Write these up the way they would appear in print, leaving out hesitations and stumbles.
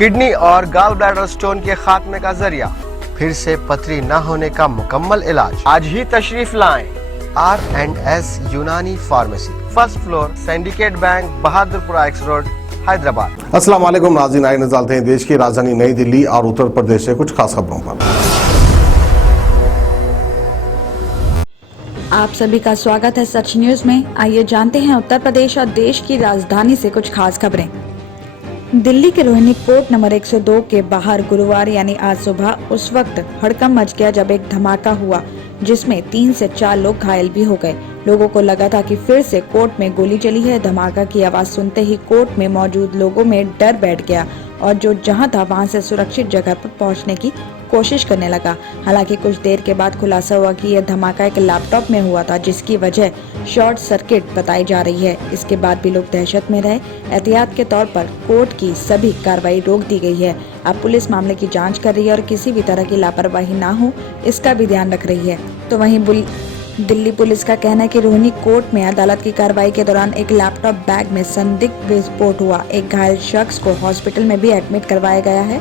Kidney और gall bladder stone के खात्मे का जरिया, फिर से पथरी न होने का मुकम्मल इलाज। आज ही तशरीफ लाएं R&S यूनानी pharmacy, first floor, syndicate bank, Bahadurpura x road, Hyderabad. अस्सलाम वालेकुम नाज़रीन, आइए नज़र डालते हैं देश की राजधानी नई दिल्ली और उत्तर प्रदेश से कुछ खास खबरों पर। आप सभी का स्वागत है सच न्यूज में। आइए जानते हैं उत्तर प्रदेश और देश की राजधानी से कुछ खास खबरें। दिल्ली के रोहिणी कोर्ट नंबर 102 के बाहर गुरुवार यानी आज सुबह उस वक्त हड़कंप मच गया जब एक धमाका हुआ जिसमें 3 से 4 लोग घायल भी हो गए। लोगों को लगा था कि फिर से कोर्ट में गोली चली है। धमाका की आवाज सुनते ही कोर्ट में मौजूद लोगों में डर बैठ गया और जो जहां था वहां से सुरक्षित जगह पर पहुंचने की कोशिश करने लगा। हालांकि कुछ देर के बाद खुलासा हुआ कि यह धमाका एक लैपटॉप में हुआ था जिसकी वजह शॉर्ट सर्किट बताई जा रही है। इसके बाद भी लोग दहशत में रहे। एहतियात के तौर पर कोर्ट की सभी कार्रवाई रोक दी गई है। अब पुलिस मामले की जांच कर रही है और किसी भी तरह की लापरवाही ना हो इसका भी ध्यान रख रही है। तो वहीं दिल्ली पुलिस का कहना है कि रोहिणी कोर्ट में अदालत की कार्रवाई के दौरान एक लैपटॉप बैग में संदिग्ध विस्फोट हुआ। एक घायल शख्स को हॉस्पिटल में भी एडमिट करवाया गया है।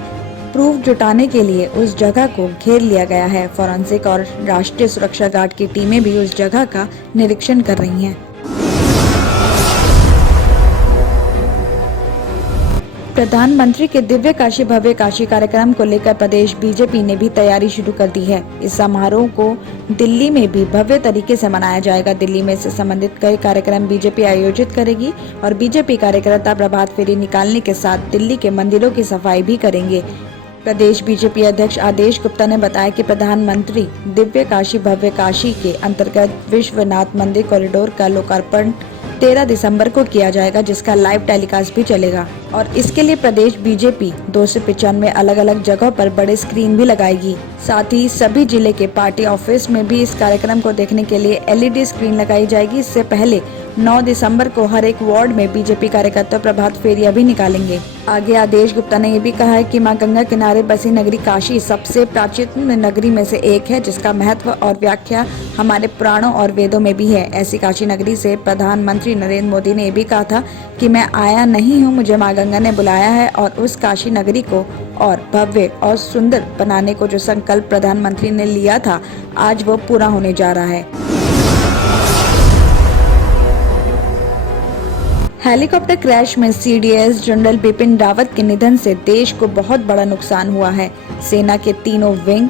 प्रूफ जुटाने के लिए उस जगह को घेर लिया गया है। फॉरेंसिक और राष्ट्रीय सुरक्षा गार्ड की टीमें भी उस जगह का निरीक्षण कर रही हैं। प्रधानमंत्री के दिव्य काशी भव्य काशी कार्यक्रम को लेकर प्रदेश बीजेपी ने भी तैयारी शुरू कर दी है। इस समारोह को दिल्ली में भी भव्य तरीके से मनाया जाएगा। दिल्ली में इससे संबंधित कई कार्यक्रम बीजेपी आयोजित करेगी और बीजेपी कार्यकर्ता प्रभात फेरी निकालने के साथ दिल्ली के मंदिरों की सफाई भी करेंगे। प्रदेश बीजेपी अध्यक्ष आदेश गुप्ता ने बताया कि प्रधानमंत्री दिव्य काशी भव्य काशी के अंतर्गत विश्वनाथ मंदिर कॉरिडोर का लोकार्पण 13 दिसंबर को किया जाएगा, जिसका लाइव टेलीकास्ट भी चलेगा और इसके लिए प्रदेश बीजेपी 295 अलग अलग जगहों पर बड़े स्क्रीन भी लगाएगी। साथ ही सभी जिले के पार्टी ऑफिस में भी इस कार्यक्रम को देखने के लिए LED स्क्रीन लगाई जाएगी। इससे पहले 9 दिसंबर को हर एक वार्ड में बीजेपी कार्यकर्ता प्रभात फेरियां भी निकालेंगे। आगे आदेश गुप्ता ने ये भी कहा है कि मां गंगा किनारे बसी नगरी काशी सबसे प्राचीन नगरी में से एक है, जिसका महत्व और व्याख्या हमारे पुराणों और वेदों में भी है। ऐसी काशी नगरी से प्रधानमंत्री नरेंद्र मोदी ने ये भी कहा था कि मैं आया नहीं हूँ, मुझे मां गंगा ने बुलाया है और उस काशी नगरी को और भव्य और सुंदर बनाने को जो संकल्प प्रधानमंत्री ने लिया था आज वो पूरा होने जा रहा है। हेलीकॉप्टर क्रैश में CDS जनरल बिपिन रावत के निधन से देश को बहुत बड़ा नुकसान हुआ है। सेना के तीनों विंग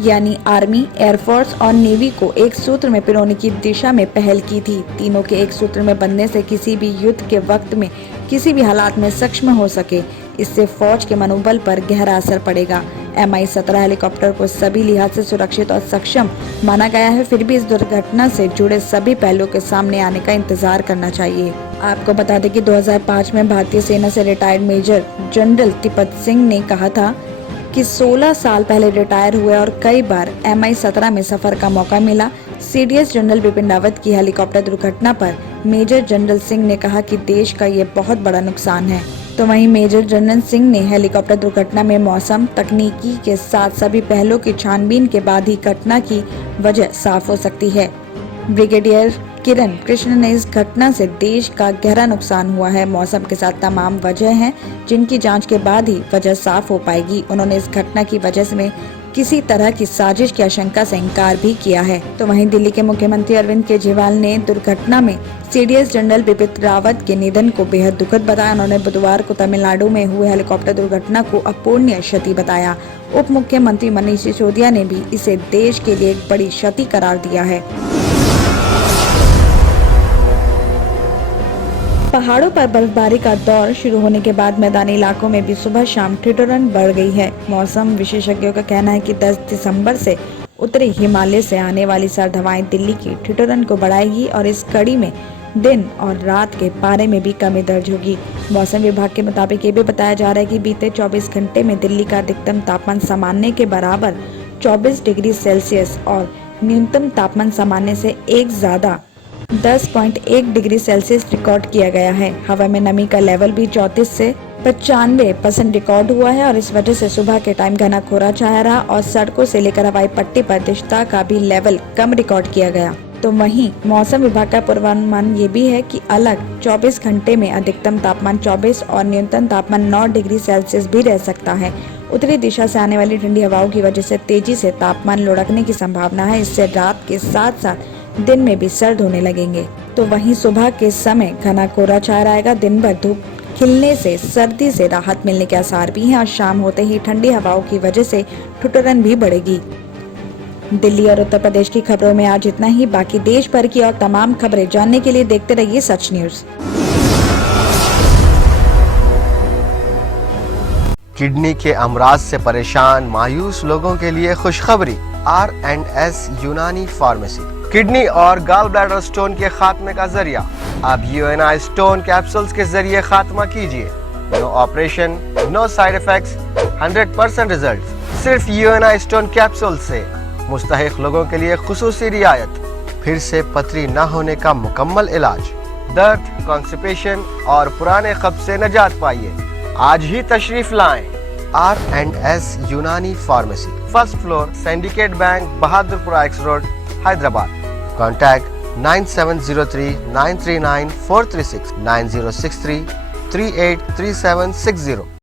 यानी आर्मी, एयरफोर्स और नेवी को एक सूत्र में पिरोने की दिशा में पहल की थी। तीनों के एक सूत्र में बनने से किसी भी युद्ध के वक्त में किसी भी हालात में सक्षम हो सके, इससे फौज के मनोबल पर गहरा असर पड़ेगा। Mi-17 हेलीकॉप्टर को सभी लिहाज से सुरक्षित और सक्षम माना गया है। फिर भी इस दुर्घटना से जुड़े सभी पहलुओं के सामने आने का इंतजार करना चाहिए। आपको बता दें कि 2005 में भारतीय सेना से retired major general Tibbat Singh ने कहा था कि 16 साल पहले रिटायर हुए और कई बार Mi-17 में सफर का मौका मिला। CDS जनरल बिपिन रावत की हेलीकॉप्टर दुर्घटना पर मेजर जनरल सिंह ने कहा कि देश का ये बहुत बड़ा नुकसान है। तो वहीं मेजर जनरल सिंह ने हेलीकॉप्टर दुर्घटना में मौसम, तकनीकी के साथ सभी पहलुओं की छानबीन के बाद ही घटना की वजह साफ हो सकती है। ब्रिगेडियर किरण कृष्ण ने इस घटना से देश का गहरा नुकसान हुआ है। मौसम के साथ तमाम वजह हैं जिनकी जांच के बाद ही वजह साफ हो पाएगी। उन्होंने इस घटना की वजह में किसी तरह की साजिश की आशंका से इंकार भी किया है। तो वहीं दिल्ली के मुख्यमंत्री अरविंद केजरीवाल ने दुर्घटना में CDS जनरल बिपिन रावत के निधन को बेहद दुखद बताया। उन्होंने बुधवार को तमिलनाडु में हुए हेलीकॉप्टर दुर्घटना को अपूरणीय क्षति बताया। उप मुख्यमंत्री मनीष सिसोदिया ने भी इसे देश के लिए एक बड़ी क्षति करार दिया है। पहाड़ों पर बर्फबारी का दौर शुरू होने के बाद मैदानी इलाकों में भी सुबह शाम ठिठुरन बढ़ गई है। मौसम विशेषज्ञों का कहना है कि 10 दिसंबर से उत्तरी हिमालय से आने वाली सर्द हवाएं दिल्ली की ठिठुरन को बढ़ाएगी और इस कड़ी में दिन और रात के पारे में भी कमी दर्ज होगी। मौसम विभाग के मुताबिक ये भी बताया जा रहा है कि बीते 24 घंटे में दिल्ली का अधिकतम तापमान सामान्य के बराबर 24 डिग्री सेल्सियस और न्यूनतम तापमान सामान्य से एक ज्यादा 10.1 डिग्री सेल्सियस रिकॉर्ड किया गया है। हवा में नमी का लेवल भी 34 से 95% रिकॉर्ड हुआ है और इस वजह से सुबह के टाइम घना कोहरा छाया रहा और सड़कों से लेकर हवाई पट्टी पर दिशता का भी लेवल कम रिकॉर्ड किया गया। तो वहीं मौसम विभाग का पूर्वानुमान ये भी है कि अलग 24 घंटे में अधिकतम तापमान 24 और न्यूनतम तापमान 9 डिग्री सेल्सियस भी रह सकता है। उत्तरी दिशा से आने वाली ठंडी हवाओं की वजह से तेजी से तापमान लुढ़कने की संभावना है। इससे रात के साथ साथ दिन में भी सर्द होने लगेंगे। तो वहीं सुबह के समय घना कोहरा छाया रहेगा। दिन भर धूप खिलने से सर्दी से राहत मिलने के आसार भी हैं और शाम होते ही ठंडी हवाओं की वजह से ठिठुरन भी बढ़ेगी। दिल्ली और उत्तर प्रदेश की खबरों में आज इतना ही। बाकी देश भर की और तमाम खबरें जानने के लिए देखते रहिए सच न्यूज। किडनी के अमराज से परेशान मायूस लोगों के लिए खुशखबरी। R&S यूनानी फार्मेसी किडनी और गॉल ब्लैडर स्टोन के खात्मे का जरिया। अब UNI स्टोन कैप्सूल्स के जरिए खात्मा कीजिए। No operation, no side effects, 100% result. सिर्फ UNI स्टोन कैप्सूल से मुस्तहिक लोगों के लिए खुसूसी रियायत। फिर से पथरी न होने का मुकम्मल इलाज। दर्द, कॉन्स्टिपेशन और पुराने कब्ज से निजात पाइए। आज ही तशरीफ लाएं। R&S यूनानी pharmacy, first floor, syndicate bank, Bahadurpura X road, Hyderabad. Contact 9703 939 436 9063 383760।